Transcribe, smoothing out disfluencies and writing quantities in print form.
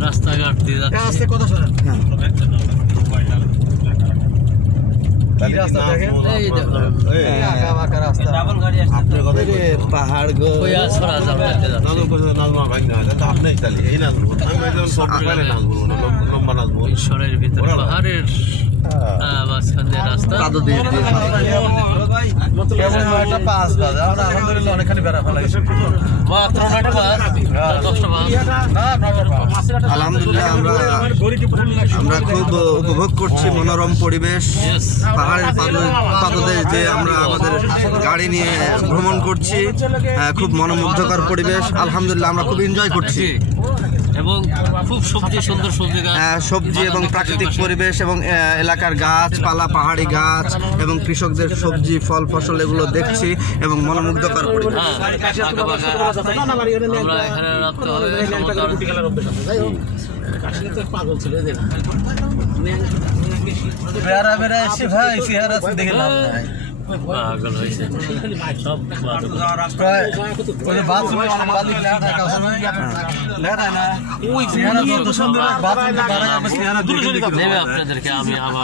রাস্তাঘাট দিয়ে যাচ্ছে পাহাড় ঈশ্বরের ভিতরে পাহাড়ের মাঝখান দিয়ে রাস্তা আলহামদুলিল্লাহ আমরা খুব উপভোগ করছি মনোরম পরিবেশ পাহাড়ের পাদদেশ যে আমরা আমাদের গাড়ি নিয়ে ভ্রমণ করছি খুব মনোমুগ্ধকর পরিবেশ আলহামদুলিল্লাহ আমরা খুব এনজয় করছি এবং খুব সুন্দর সবজি এবং প্রাকৃতিক পরিবেশ এবং এলাকার গাছপালা পাহাড়ি গাছ এবং কৃষকদের সবজি ফল ফসল এগুলো দেখছি এবং মনোমুগ্ধকর পরিবেশ পাগল হয়েছে আপনাদেরকে আমি আবার